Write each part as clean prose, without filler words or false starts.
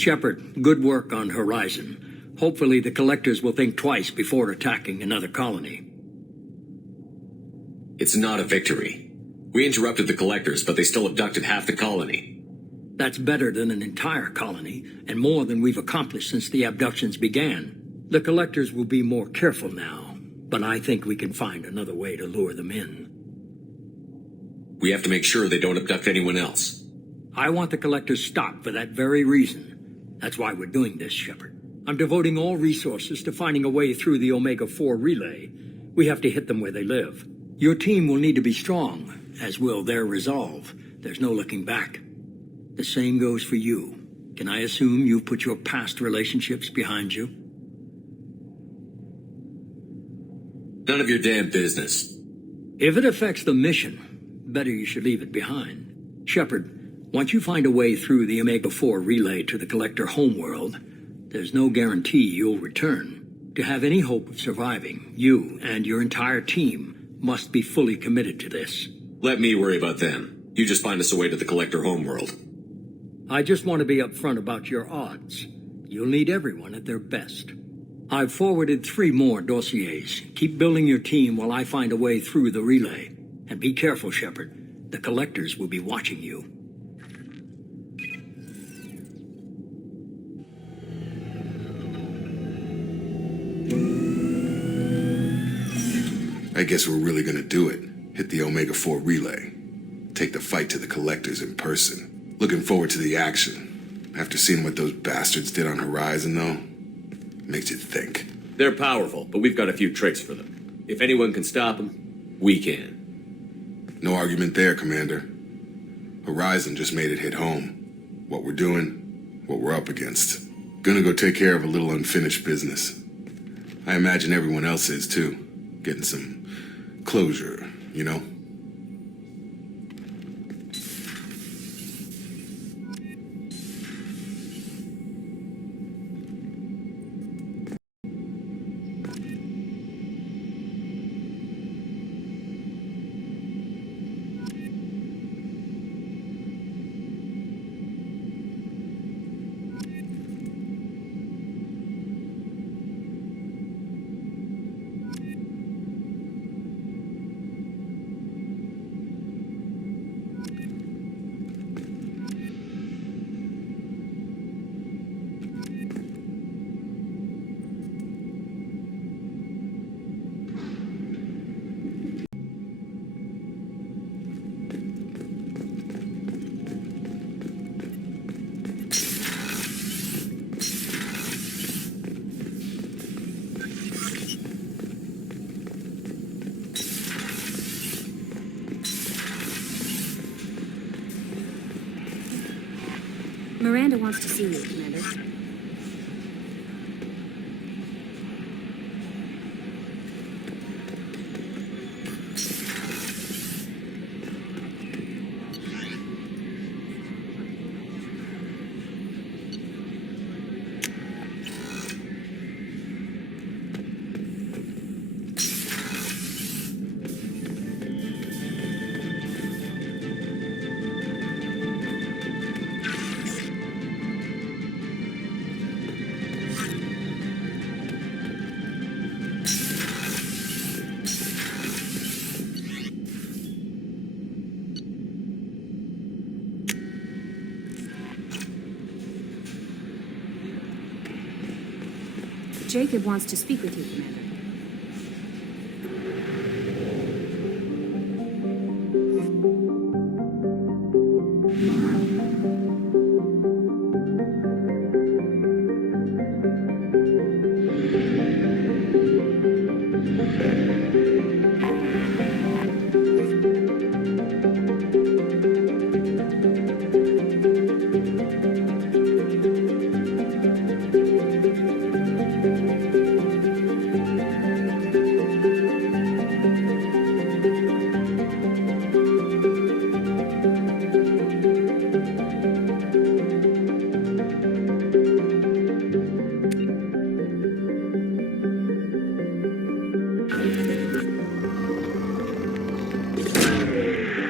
Shepard, good work on Horizon. Hopefully the Collectors will think twice before attacking another colony. It's not a victory. We interrupted the Collectors, but they still abducted half the colony. That's better than an entire colony, and more than we've accomplished since the abductions began. The Collectors will be more careful now, but I think we can find another way to lure them in. We have to make sure they don't abduct anyone else. I want the Collectors stopped for that very reason. That's why we're doing this, Shepard. I'm devoting all resources to finding a way through the Omega-4 relay. We have to hit them where they live. Your team will need to be strong, as will their resolve. There's no looking back. The same goes for you. Can I assume you've put your past relationships behind you? None of your damn business. If it affects the mission, better you should leave it behind. Shepard, once you find a way through the Omega-4 relay to the Collector homeworld, there's no guarantee you'll return. To have any hope of surviving, you and your entire team must be fully committed to this. Let me worry about them. You just find us a way to the Collector homeworld. I just want to be upfront about your odds. You'll need everyone at their best. I've forwarded 3 more dossiers. Keep building your team while I find a way through the relay. And be careful, Shepard. The Collectors will be watching you. I guess we're really gonna do it. Hit the Omega-4 relay. Take the fight to the Collectors in person. Looking forward to the action. After seeing what those bastards did on Horizon, though, makes you think. They're powerful, but we've got a few tricks for them. If anyone can stop them, we can. No argument there, Commander. Horizon just made it hit home. What we're doing, what we're up against. Gonna go take care of a little unfinished business. I imagine everyone else is, too. Getting some closure, you know? Miranda wants to see you, Commander. Jacob wants to speak with you, Commander.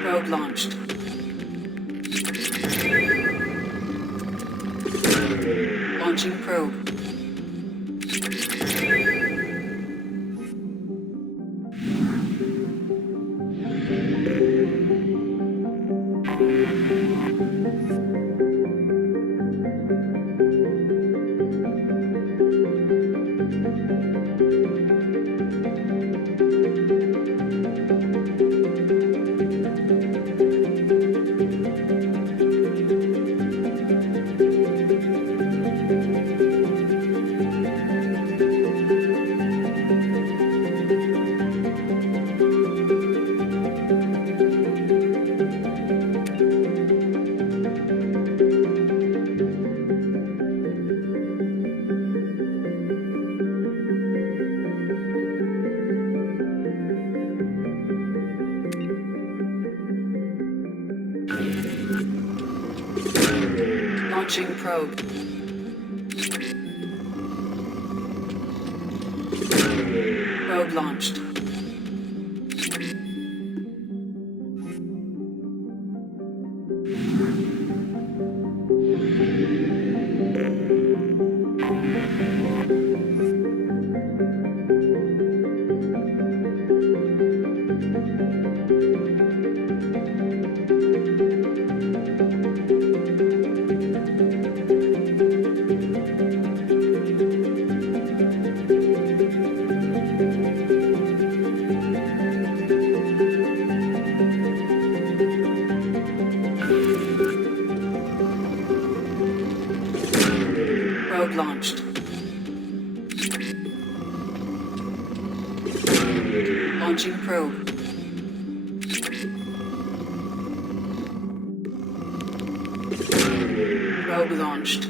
Probe launched. probe. Launching probe. Probe launched. Probe launched. Launching probe. Probe launched.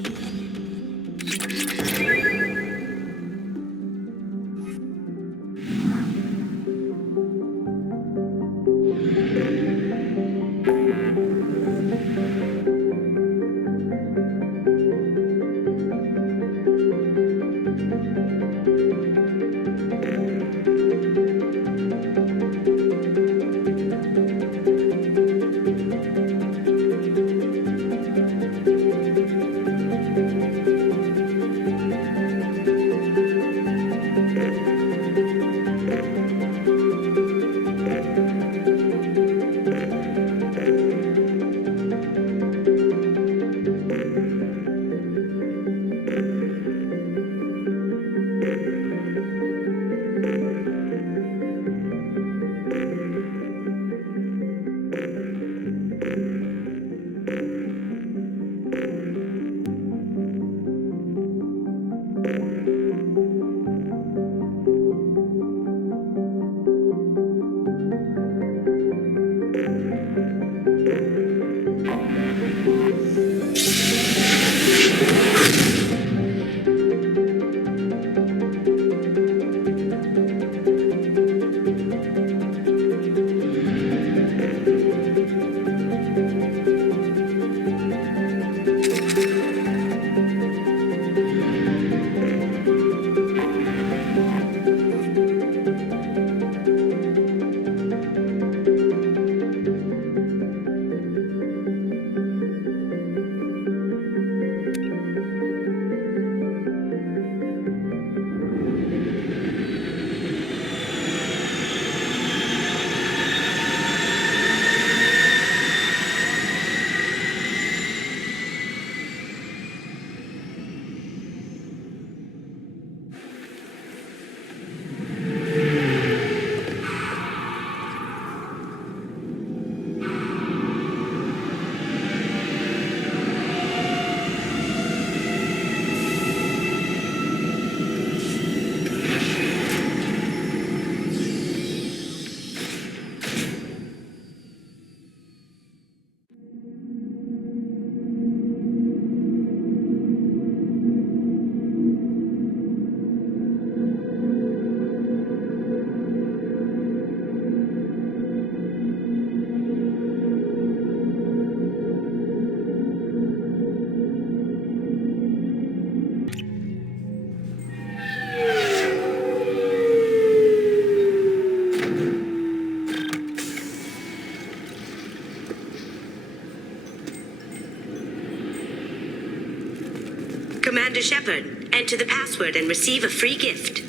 Commander Shepard, enter the password and receive a free gift.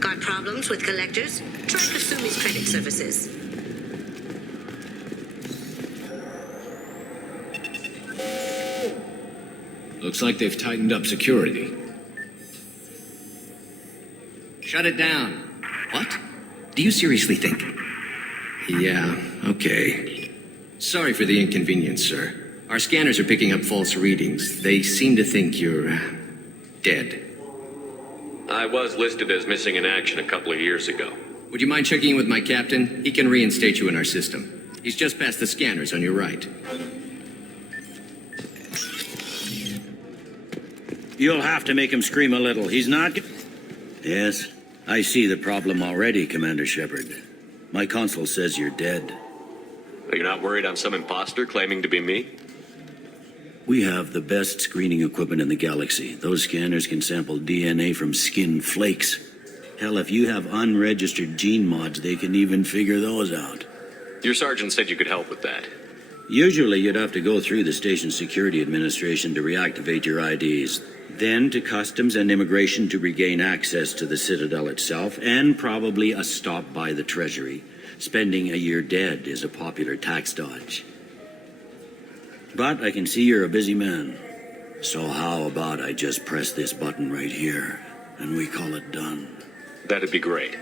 Got problems with collectors? Try Kasumi's credit services. Looks like they've tightened up security. Shut it down. What? Do you seriously think? Yeah, okay. Sorry for the inconvenience, sir. Our scanners are picking up false readings. They seem to think you're dead. I was listed as missing in action a couple of years ago. Would you mind checking in with my captain? He can reinstate you in our system. He's just past the scanners on your right. You'll have to make him scream a little. He's not... Yes, I see the problem already, Commander Shepard. My console says you're dead. Are you not worried I'm some imposter claiming to be me? We have the best screening equipment in the galaxy. Those scanners can sample DNA from skin flakes. Hell, if you have unregistered gene mods, they can even figure those out. Your sergeant said you could help with that. Usually you'd have to go through the station security administration to reactivate your IDs, then to customs and immigration to regain access to the Citadel itself, and probably a stop by the Treasury. Spending a year dead is a popular tax dodge. But I can see you're a busy man. So how about I just press this button right here, and we call it done? That'd be great.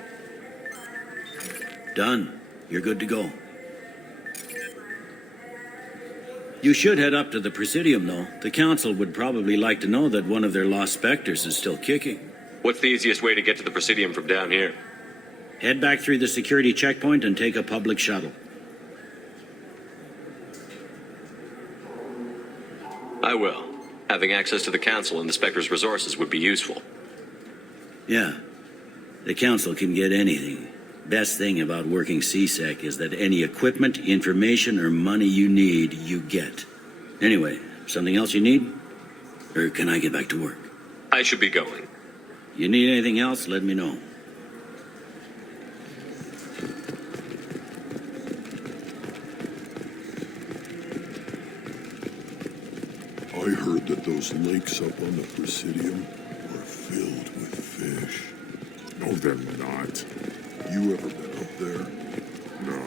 Done. You're good to go. You should head up to the Presidium, though. The Council would probably like to know that one of their lost specters is still kicking. What's the easiest way to get to the Presidium from down here? Head back through the security checkpoint and take a public shuttle. I will. Having access to the Council and the Spectre's resources would be useful. Yeah. The Council can get anything. Best thing about working CSEC is that any equipment, information, or money you need, you get. Anyway, something else you need? Or can I get back to work? I should be going. You need anything else, let me know. I heard that those lakes up on the Presidium were filled with fish. No, they're not. You ever been up there? No.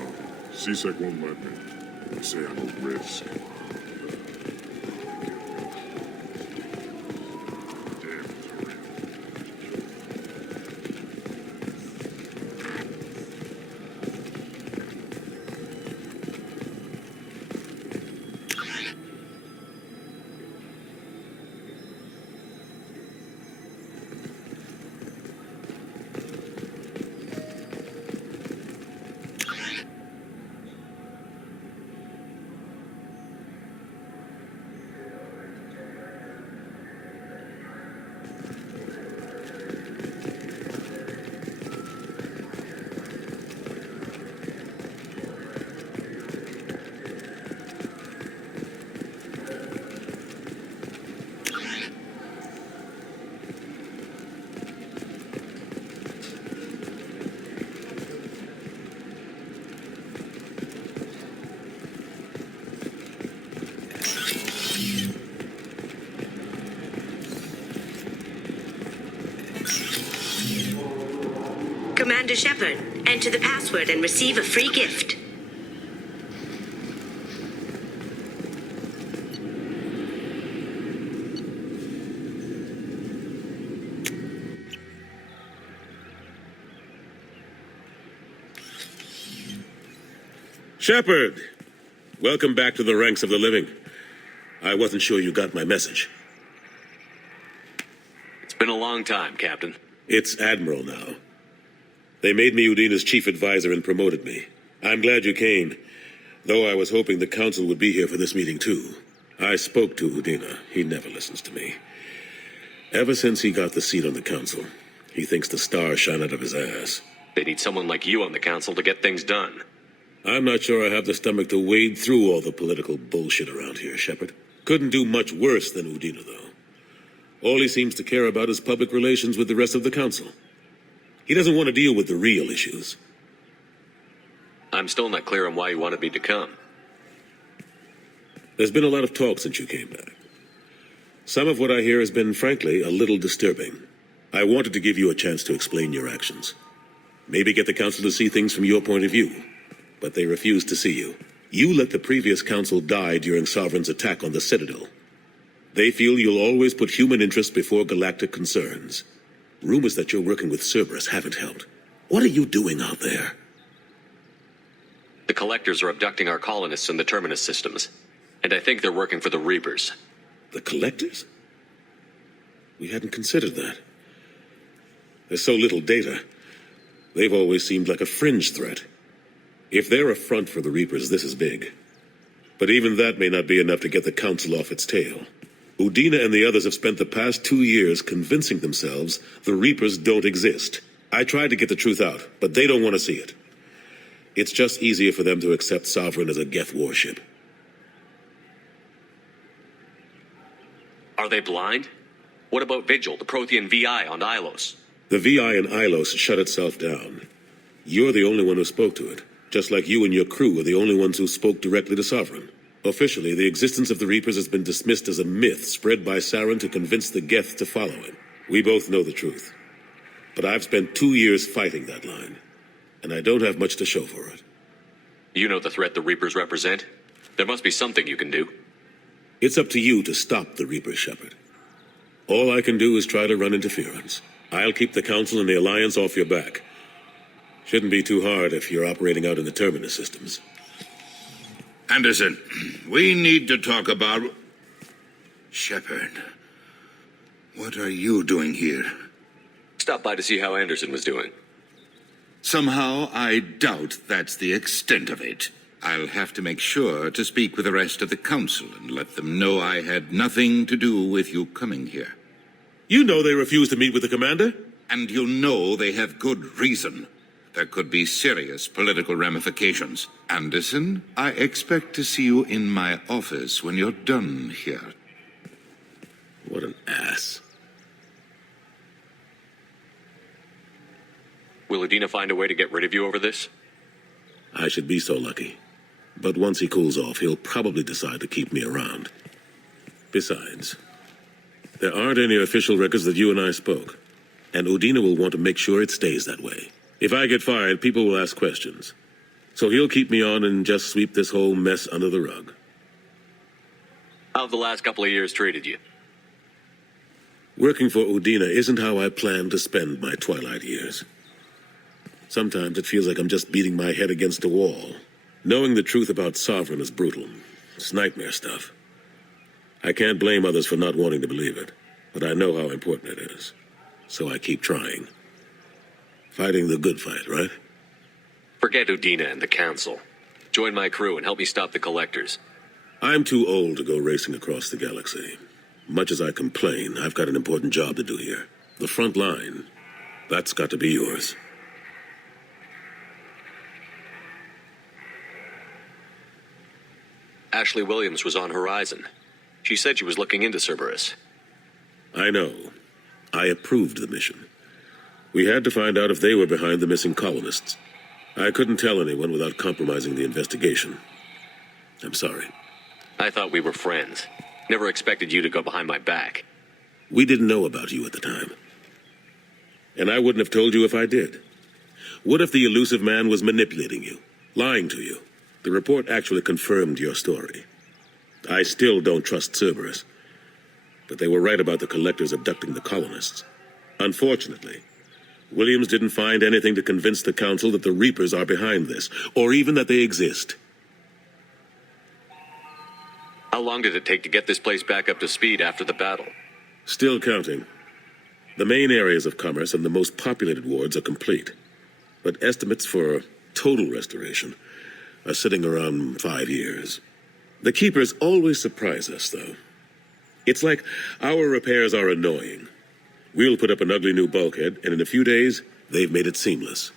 CSEC won't let me. They say I'm a risk. Damn, sorry. Commander Shepard, enter the password and receive a free gift. Shepard! Welcome back to the ranks of the living. I wasn't sure you got my message. It's been a long time, Captain. It's Admiral now. They made me Udina's chief advisor and promoted me. I'm glad you came, though I was hoping the Council would be here for this meeting too. I spoke to Udina. He never listens to me. Ever since he got the seat on the Council, he thinks the stars shine out of his ass. They need someone like you on the Council to get things done. I'm not sure I have the stomach to wade through all the political bullshit around here, Shepard. Couldn't do much worse than Udina, though. All he seems to care about is public relations with the rest of the Council. He doesn't want to deal with the real issues. I'm still not clear on why you wanted me to come. There's been a lot of talk since you came back. Some of what I hear has been, frankly, a little disturbing. I wanted to give you a chance to explain your actions. Maybe get the Council to see things from your point of view. But they refuse to see you. You let the previous Council die during Sovereign's attack on the Citadel. They feel you'll always put human interests before galactic concerns. Rumors that you're working with Cerberus haven't helped. What are you doing out there? The Collectors are abducting our colonists in the Terminus systems. And I think they're working for the Reapers. The Collectors? We hadn't considered that. There's so little data. They've always seemed like a fringe threat. If they're a front for the Reapers, this is big. But even that may not be enough to get the Council off its tail. Udina and the others have spent the past 2 years convincing themselves the Reapers don't exist. I tried to get the truth out, but they don't want to see it. It's just easier for them to accept Sovereign as a Geth warship. Are they blind? What about Vigil, the Prothean VI on Ilos? The VI in Ilos shut itself down. You're the only one who spoke to it, just like you and your crew are the only ones who spoke directly to Sovereign. Officially, the existence of the Reapers has been dismissed as a myth spread by Saren to convince the Geth to follow him. We both know the truth. But I've spent 2 years fighting that line, and I don't have much to show for it. You know the threat the Reapers represent? There must be something you can do. It's up to you to stop the Reapers, Shepard. All I can do is try to run interference. I'll keep the Council and the Alliance off your back. Shouldn't be too hard if you're operating out in the Terminus systems. Anderson, we need to talk about... Shepard, what are you doing here? Stop by to see how Anderson was doing. Somehow, I doubt that's the extent of it. I'll have to make sure to speak with the rest of the Council and let them know I had nothing to do with you coming here. You know they refused to meet with the Commander? And you know they have good reason. There could be serious political ramifications. Anderson, I expect to see you in my office when you're done here. What an ass. Will Udina find a way to get rid of you over this? I should be so lucky. But once he cools off, he'll probably decide to keep me around. Besides, there aren't any official records that you and I spoke. And Udina will want to make sure it stays that way. If I get fired, people will ask questions. So he'll keep me on and just sweep this whole mess under the rug. How have the last couple of years treated you? Working for Udina isn't how I plan to spend my twilight years. Sometimes it feels like I'm just beating my head against a wall. Knowing the truth about Sovereign is brutal. It's nightmare stuff. I can't blame others for not wanting to believe it, but I know how important it is. So I keep trying. Fighting the good fight, right? Forget Udina and the Council. Join my crew and help me stop the Collectors. I'm too old to go racing across the galaxy. Much as I complain, I've got an important job to do here. The front line. That's got to be yours. Ashley Williams was on Horizon. She said she was looking into Cerberus. I know. I approved the mission. We had to find out if they were behind the missing colonists. I couldn't tell anyone without compromising the investigation. I'm sorry. I thought we were friends. Never expected you to go behind my back. We didn't know about you at the time. And I wouldn't have told you if I did. What if the elusive man was manipulating you, lying to you? The report actually confirmed your story. I still don't trust Cerberus. But they were right about the Collectors abducting the colonists. Unfortunately, Williams didn't find anything to convince the Council that the Reapers are behind this, or even that they exist. How long did it take to get this place back up to speed after the battle? Still counting. The main areas of commerce and the most populated wards are complete. But estimates for total restoration are sitting around 5 years. The Keepers always surprise us, though. It's like our repairs are annoying. We'll put up an ugly new bulkhead, and in a few days, they've made it seamless.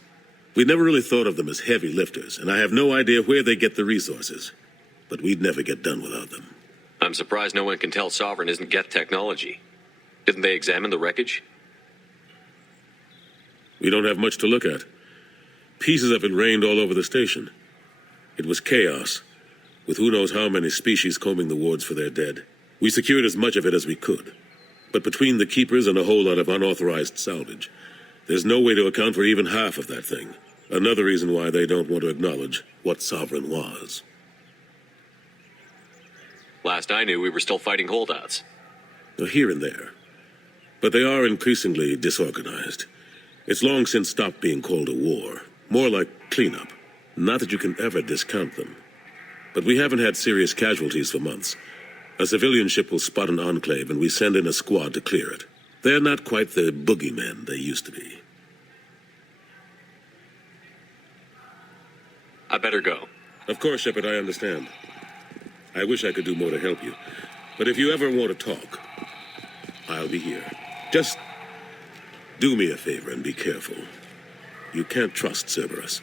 We'd never really thought of them as heavy lifters, and I have no idea where they get the resources. But we'd never get done without them. I'm surprised no one can tell Sovereign isn't Geth technology. Didn't they examine the wreckage? We don't have much to look at. Pieces of it rained all over the station. It was chaos. with who knows how many species combing the wards for their dead. We secured as much of it as we could. But between the keepers and a whole lot of unauthorized salvage, there's no way to account for even half of that thing. Another reason why they don't want to acknowledge what Sovereign was. Last I knew, we were still fighting holdouts. Here and there. But they are increasingly disorganized. It's long since stopped being called a war. More like cleanup. Not that you can ever discount them. But we haven't had serious casualties for months. A civilian ship will spot an enclave and we send in a squad to clear it. They're not quite the boogeymen they used to be. I better go. Of course, Shepard, I understand. I wish I could do more to help you. But if you ever want to talk, I'll be here. Just do me a favor and be careful. You can't trust Cerberus.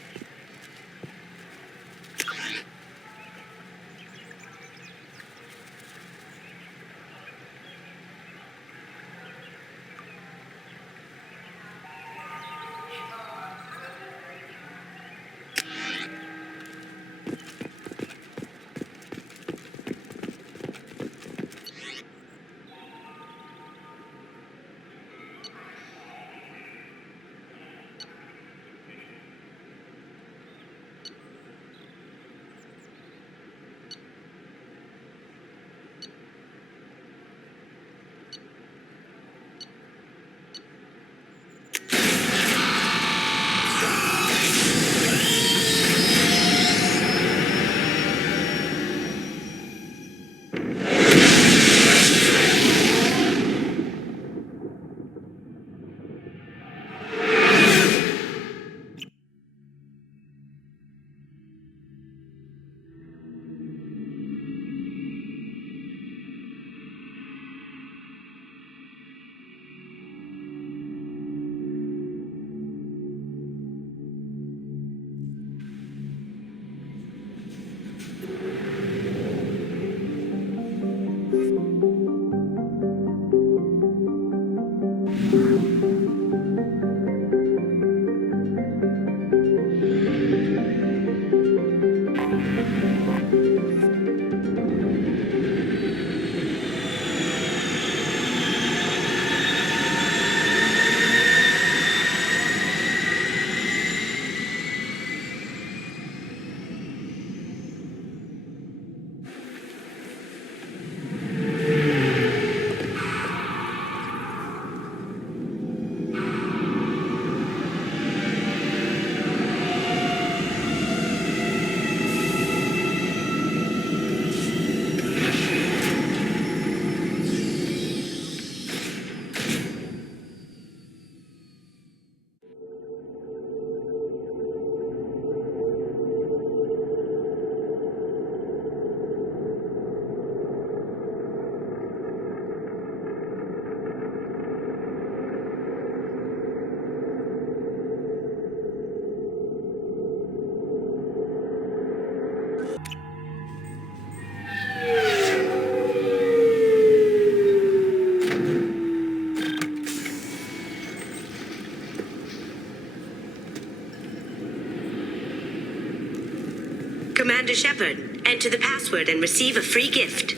Commander Shepard, enter the password and receive a free gift.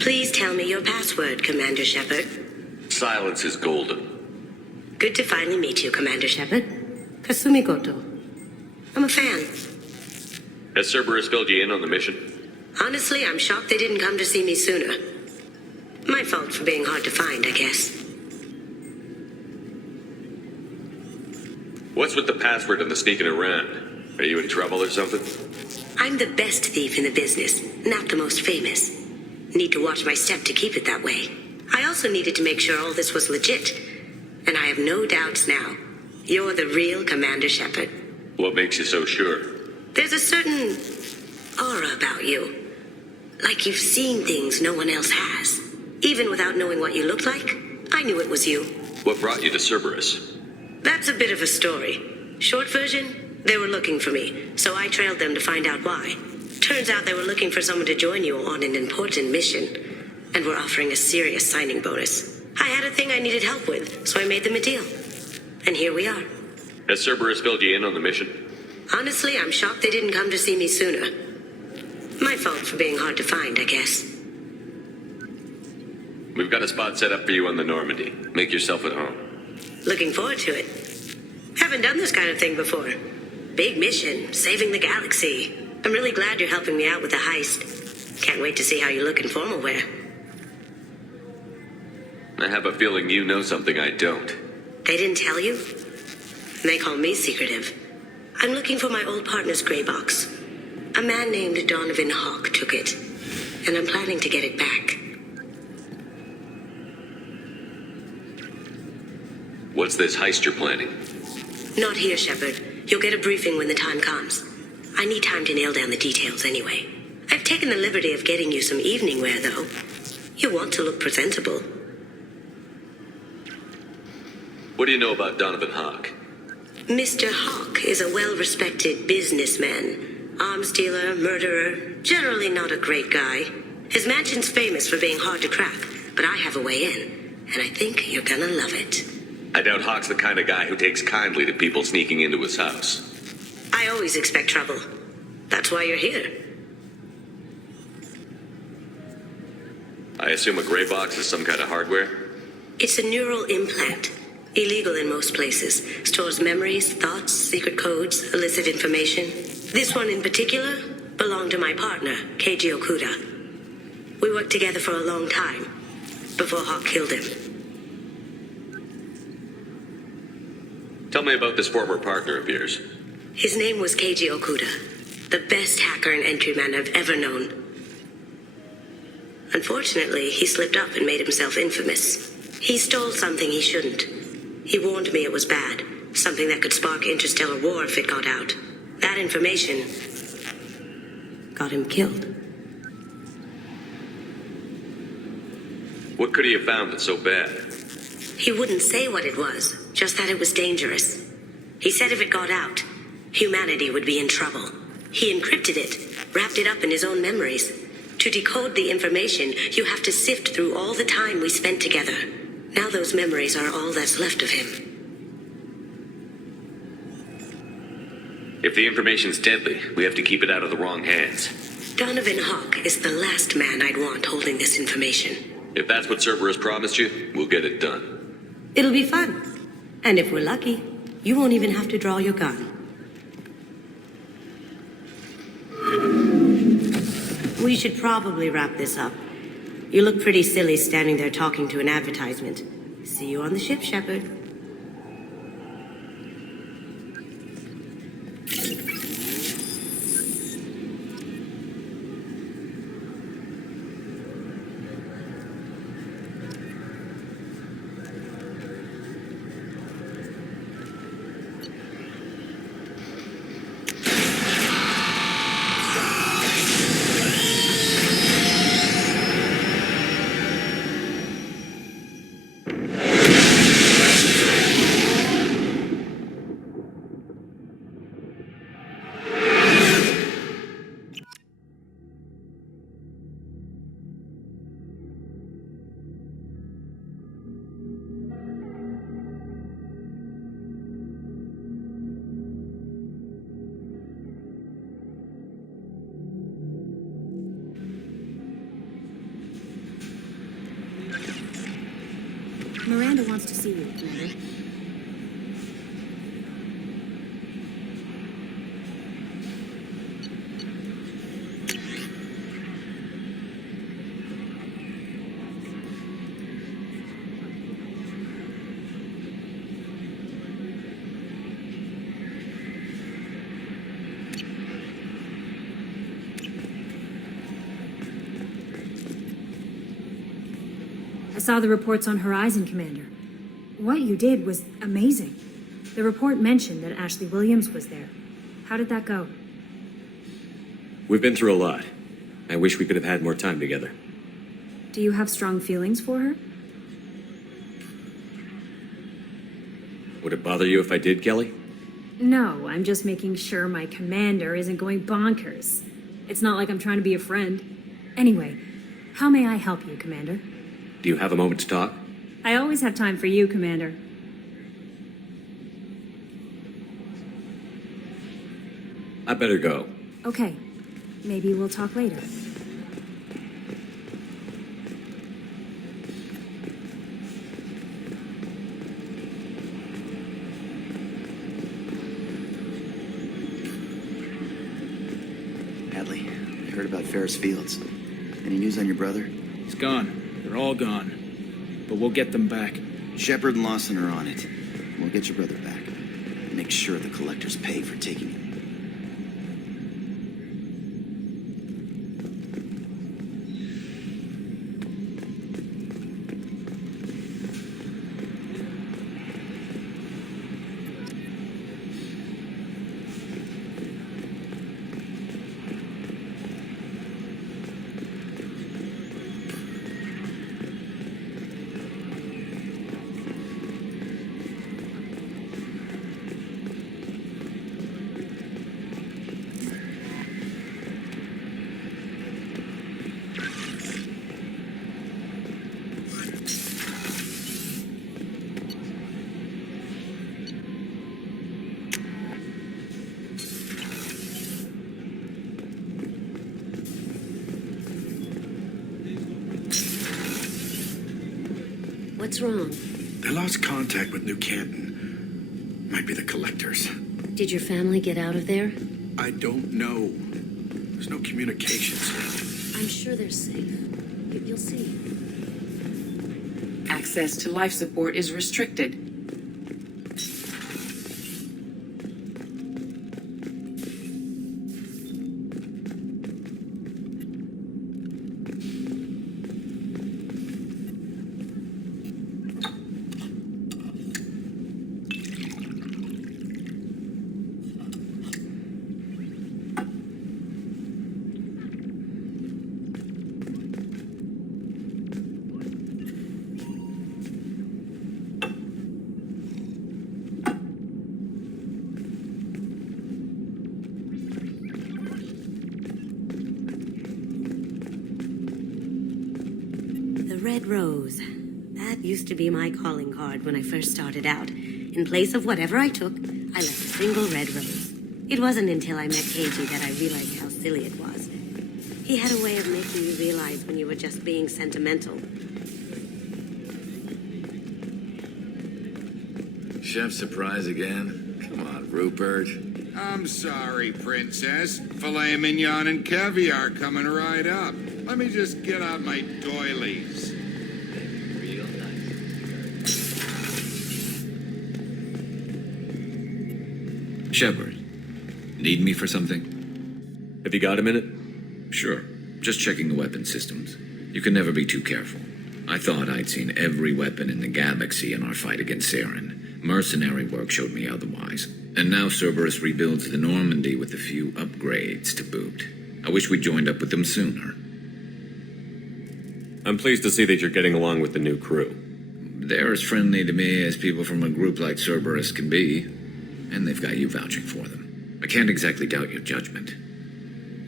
Please tell me your password, Commander Shepard. Silence is golden. Good to finally meet you, Commander Shepard. Kasumi Goto. I'm a fan. Has Cerberus filled you in on the mission? Honestly, I'm shocked they didn't come to see me sooner. My fault for being hard to find, I guess. What's with the password and the sneaking around? Are you in trouble or something? I'm the best thief in the business, not the most famous. Need to watch my step to keep it that way. I also needed to make sure all this was legit. And I have no doubts now. You're the real Commander Shepard. What makes you so sure? There's a certain aura about you. Like you've seen things no one else has. Even without knowing what you looked like, I knew it was you. What brought you to Cerberus? That's a bit of a story. Short version, they were looking for me, so I trailed them to find out why. Turns out they were looking for someone to join you on an important mission, and were offering a serious signing bonus. I had a thing I needed help with, so I made them a deal. And here we are. Has Cerberus filled you in on the mission? Honestly, I'm shocked they didn't come to see me sooner. My fault for being hard to find, I guess. We've got a spot set up for you on the Normandy. Make yourself at home. Looking forward to it. Haven't done this kind of thing before. Big mission, saving the galaxy. I'm really glad you're helping me out with the heist. Can't wait to see how you look in formal wear. I have a feeling you know something I don't. They didn't tell you? They call me secretive. I'm looking for my old partner's gray box. A man named Donovan Hawk took it, and I'm planning to get it back. What's this heist you're planning? Not here, Shepard. You'll get a briefing when the time comes. I need time to nail down the details anyway. I've taken the liberty of getting you some evening wear, though. You want to look presentable. What do you know about Donovan Hawk? Mr. Hawk is a well-respected businessman. Arms dealer, murderer, generally not a great guy. His mansion's famous for being hard to crack, but I have a way in, and I think you're gonna love it. I doubt Hawk's the kind of guy who takes kindly to people sneaking into his house. I always expect trouble. That's why you're here. I assume a gray box is some kind of hardware? It's a neural implant. Illegal in most places. Stores memories, thoughts, secret codes, illicit information. This one in particular belonged to my partner, Keiji Okuda. We worked together for a long time, before Hawk killed him. Tell me about this former partner of yours. His name was Keiji Okuda, the best hacker and entryman I've ever known. Unfortunately, he slipped up and made himself infamous. He stole something he shouldn't. He warned me it was bad, something that could spark interstellar war if it got out. That information got him killed. What could he have found that's so bad? He wouldn't say what it was, just that it was dangerous. He said if it got out, humanity would be in trouble. He encrypted it, wrapped it up in his own memories. To decode the information, you have to sift through all the time we spent together. Now those memories are all that's left of him. If the information's deadly, we have to keep it out of the wrong hands. Donovan Hawk is the last man I'd want holding this information. If that's what Cerberus promised you, we'll get it done. It'll be fun. And if we're lucky, you won't even have to draw your gun. We should probably wrap this up. You look pretty silly standing there talking to an advertisement. See you on the ship, Shepard. Miranda wants to see you, Commander. I saw the reports on Horizon, Commander. What you did was amazing. The report mentioned that Ashley Williams was there. How did that go? We've been through a lot. I wish we could have had more time together. Do you have strong feelings for her? Would it bother you if I did, Kelly? No, I'm just making sure my commander isn't going bonkers. It's not like I'm trying to be a friend. Anyway, how may I help you, Commander? Do you have a moment to talk? I always have time for you, Commander. I better go. Okay. Maybe we'll talk later. Hadley, I heard about Ferris Fields. Any news on your brother? He's gone. They're all gone. But we'll get them back. Shepard and Lawson are on it. We'll get your brother back. Make sure the collectors pay for taking him. What's wrong? They lost contact with New Canton. Might be the collectors. Did your family get out of there? I don't know. There's no communications. I'm sure they're safe. You'll see. Access to life support is restricted. Red Rose. That used to be my calling card when I first started out. In place of whatever I took, I left a single red rose. It wasn't until I met KG that I realized how silly it was. He had a way of making you realize when you were just being sentimental. Chef surprise again? Come on, Rupert. I'm sorry, Princess. Filet mignon and caviar coming right up. Let me just get out my doilies. Real nice. Shepard, need me for something? Have you got a minute? Sure. Just checking the weapon systems. You can never be too careful. I thought I'd seen every weapon in the galaxy in our fight against Saren. Mercenary work showed me otherwise. And now Cerberus rebuilds the Normandy with a few upgrades to boot. I wish we'd joined up with them sooner. I'm pleased to see that you're getting along with the new crew. They're as friendly to me as people from a group like Cerberus can be. And they've got you vouching for them. I can't exactly doubt your judgment.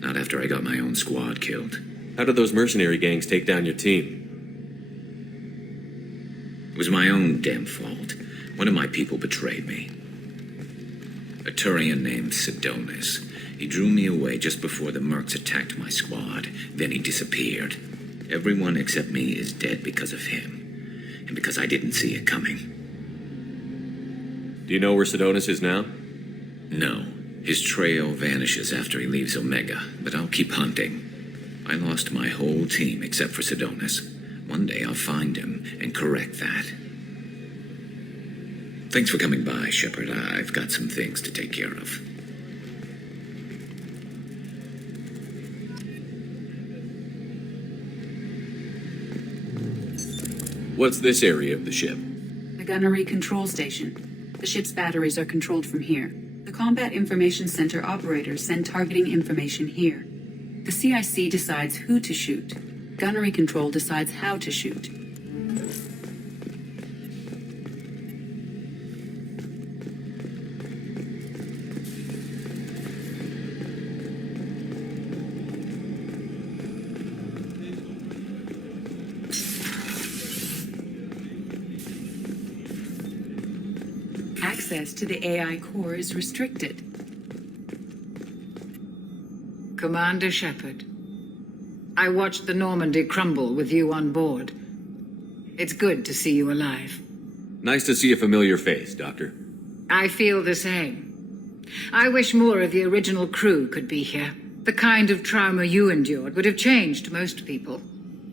Not after I got my own squad killed. How did those mercenary gangs take down your team? It was my own damn fault. One of my people betrayed me. A Turian named Sidonis. He drew me away just before the Mercs attacked my squad. Then he disappeared. Everyone except me is dead because of him. And because I didn't see it coming. Do you know where Sidonis is now? No. His trail vanishes after he leaves Omega, but I'll keep hunting. I lost my whole team except for Sidonis. One day I'll find him and correct that. Thanks for coming by, Shepard. I've got some things to take care of. What's this area of the ship? The gunnery control station. The ship's batteries are controlled from here. The Combat Information Center operators send targeting information here. The CIC decides who to shoot. Gunnery control decides how to shoot. Access to the AI core is restricted. Commander Shepard. I watched the Normandy crumble with you on board. It's good to see you alive. Nice to see a familiar face, Doctor. I feel the same. I wish more of the original crew could be here. The kind of trauma you endured would have changed most people.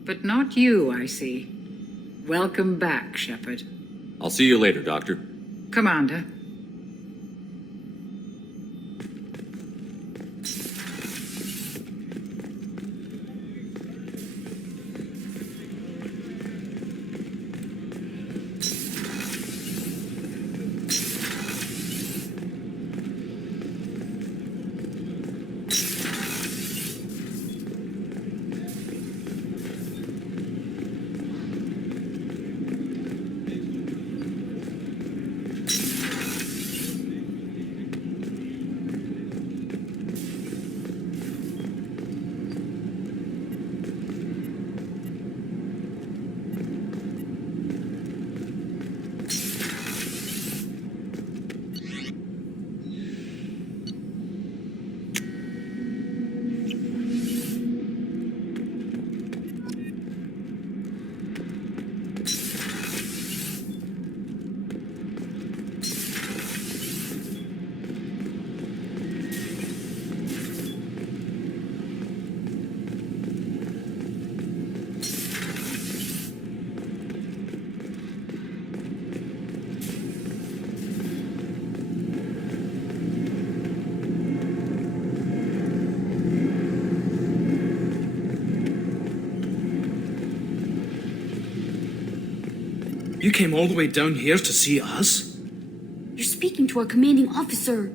But not you, I see. Welcome back, Shepard. I'll see you later, Doctor. Commander. You came all the way down here to see us? You're speaking to our commanding officer.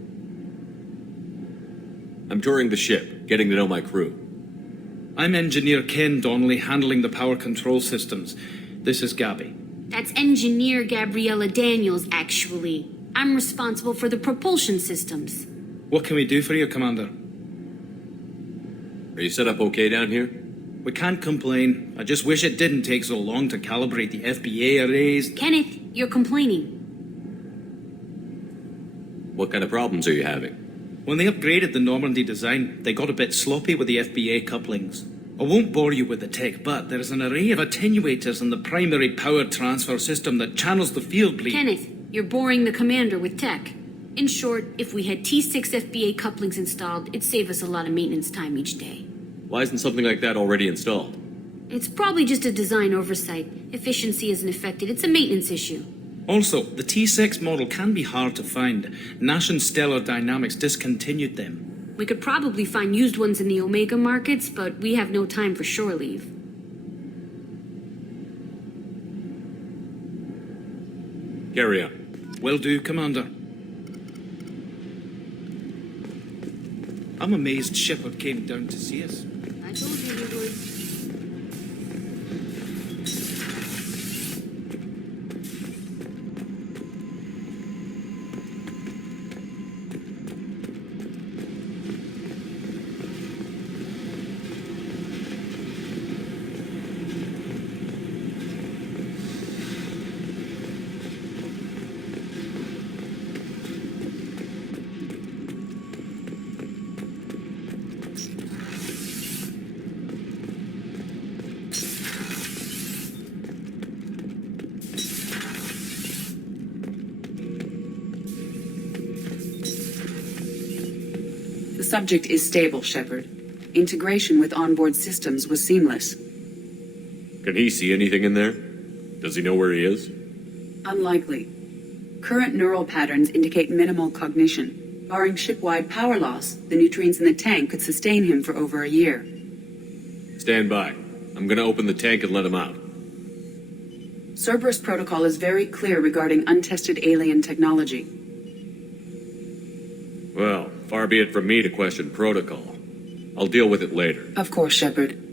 I'm touring the ship, getting to know my crew. I'm Engineer Ken Donnelly, handling the power control systems. This is Gabby. That's Engineer Gabriella Daniels, actually. I'm responsible for the propulsion systems. What can we do for you, Commander? Are you set up okay down here? We can't complain. I just wish it didn't take so long to calibrate the FBA arrays. Kenneth, you're complaining. What kind of problems are you having? When they upgraded the Normandy design, they got a bit sloppy with the FBA couplings. I won't bore you with the tech, but there's an array of attenuators in the primary power transfer system that channels the field bleed. Kenneth, you're boring the commander with tech. In short, if we had T6 FBA couplings installed, it'd save us a lot of maintenance time each day. Why isn't something like that already installed? It's probably just a design oversight. Efficiency isn't affected. It's a maintenance issue. Also, the T6 model can be hard to find. Nash and Stellar Dynamics discontinued them. We could probably find used ones in the Omega markets, but we have no time for shore leave. Carry on. Will do, Commander. I'm amazed Shepard came down to see us. I told you he would. The subject is stable, Shepard. Integration with onboard systems was seamless. Can he see anything in there? Does he know where he is? Unlikely. Current neural patterns indicate minimal cognition. Barring ship-wide power loss, the nutrients in the tank could sustain him for over a year. Stand by. I'm gonna open the tank and let him out. Cerberus protocol is very clear regarding untested alien technology. Well, far be it from me to question protocol. I'll deal with it later. Of course, Shepard.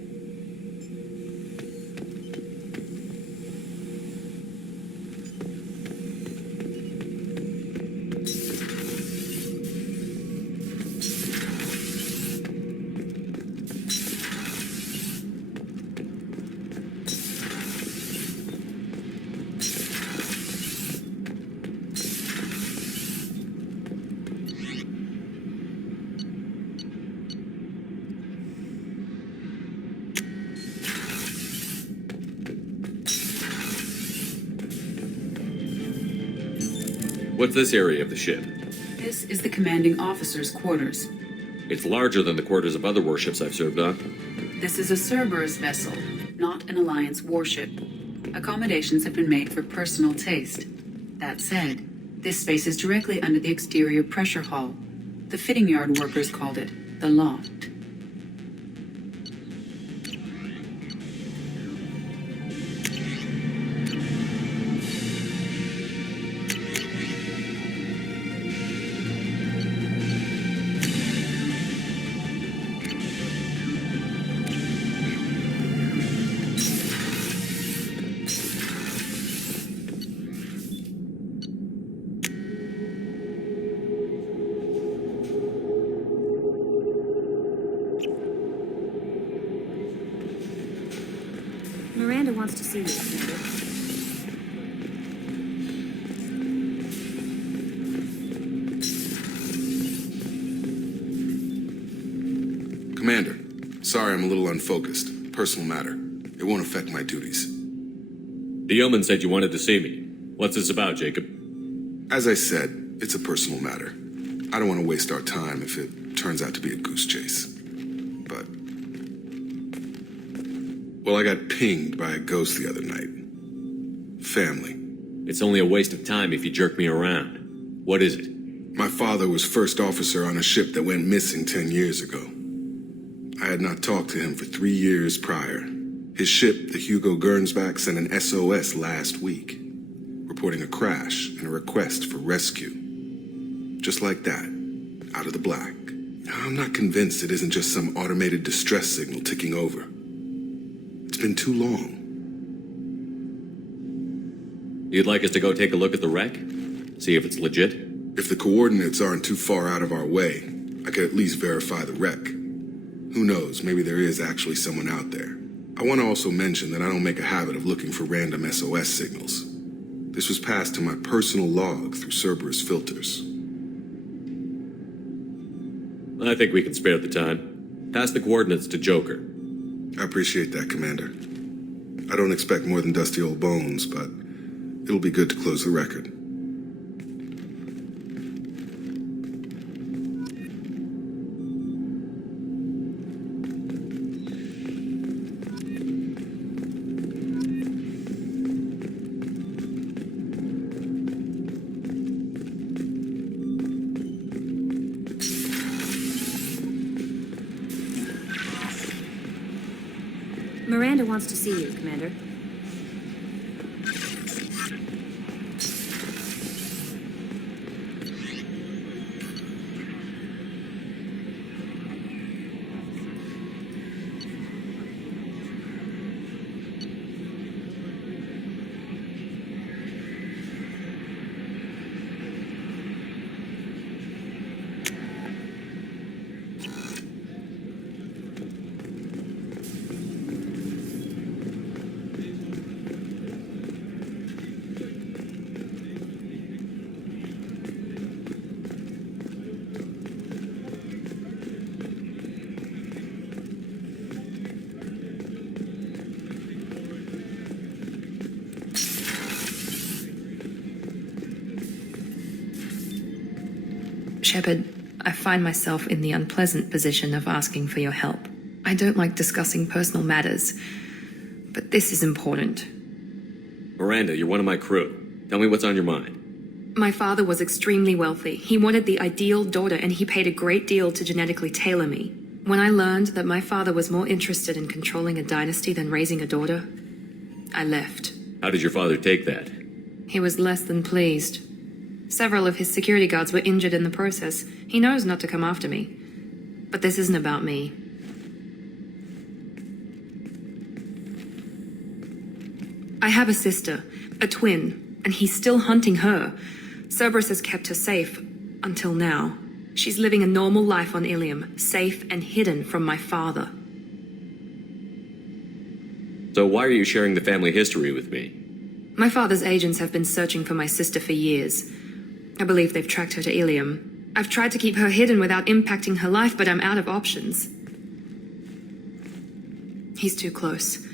What's this area of the ship? This is the commanding officer's quarters. It's larger than the quarters of other warships I've served on. This is a Cerberus vessel, not an Alliance warship. Accommodations have been made for personal taste. That said, this space is directly under the exterior pressure hull. The fitting yard workers called it the loft. Miranda wants to see you, Commander. Commander, sorry I'm a little unfocused. Personal matter. It won't affect my duties. The yeoman said you wanted to see me. What's this about, Jacob? As I said, it's a personal matter. I don't want to waste our time if it turns out to be a goose chase. But... well, I got pinged by a ghost the other night. Family. It's only a waste of time if you jerk me around. What is it? My father was first officer on a ship that went missing 10 years ago. I had not talked to him for 3 years prior. His ship, the Hugo Gernsback, sent an SOS last week, reporting a crash and a request for rescue. Just like that, out of the black. I'm not convinced it isn't just some automated distress signal ticking over. It's been too long. You'd like us to go take a look at the wreck? See if it's legit? If the coordinates aren't too far out of our way, I could at least verify the wreck. Who knows, maybe there is actually someone out there. I want to also mention that I don't make a habit of looking for random SOS signals. This was passed to my personal log through Cerberus filters. I think we can spare the time. Pass the coordinates to Joker. I appreciate that, Commander. I don't expect more than dusty old bones, but it'll be good to close the record. Miranda wants to see you, Commander. Shepard, I find myself in the unpleasant position of asking for your help. I don't like discussing personal matters, but this is important. Miranda, you're one of my crew. Tell me what's on your mind. My father was extremely wealthy. He wanted the ideal daughter, and he paid a great deal to genetically tailor me. When I learned that my father was more interested in controlling a dynasty than raising a daughter, I left. How did your father take that? He was less than pleased. Several of his security guards were injured in the process. He knows not to come after me. But this isn't about me. I have a sister, a twin, and he's still hunting her. Cerberus has kept her safe, until now. She's living a normal life on Ilium, safe and hidden from my father. So why are you sharing the family history with me? My father's agents have been searching for my sister for years. I believe they've tracked her to Ilium. I've tried to keep her hidden without impacting her life, but I'm out of options. He's too close.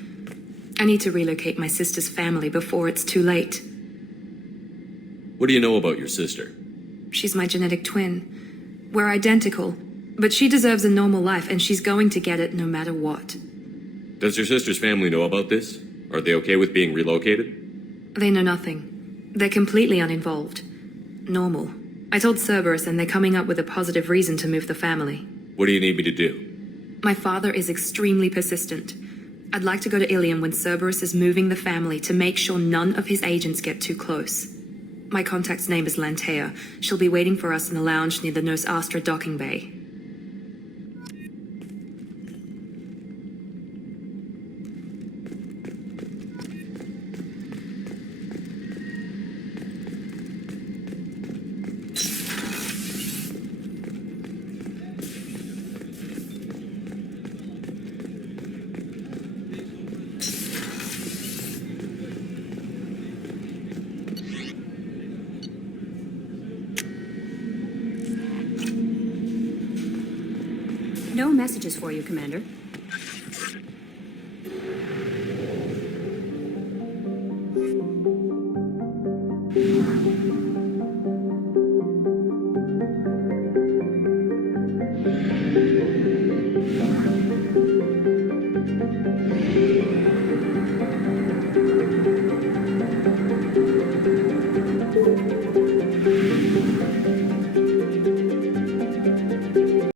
I need to relocate my sister's family before it's too late. What do you know about your sister? She's my genetic twin. We're identical, but she deserves a normal life, and she's going to get it no matter what. Does your sister's family know about this? Are they okay with being relocated? They know nothing. They're completely uninvolved. Normal. I told Cerberus, and they're coming up with a positive reason to move the family. What do you need me to do? My father is extremely persistent. I'd like to go to Ilium when Cerberus is moving the family to make sure none of his agents get too close. My contact's name is Lantea. She'll be waiting for us in the lounge near the Nos Astra docking bay. No messages for you, Commander.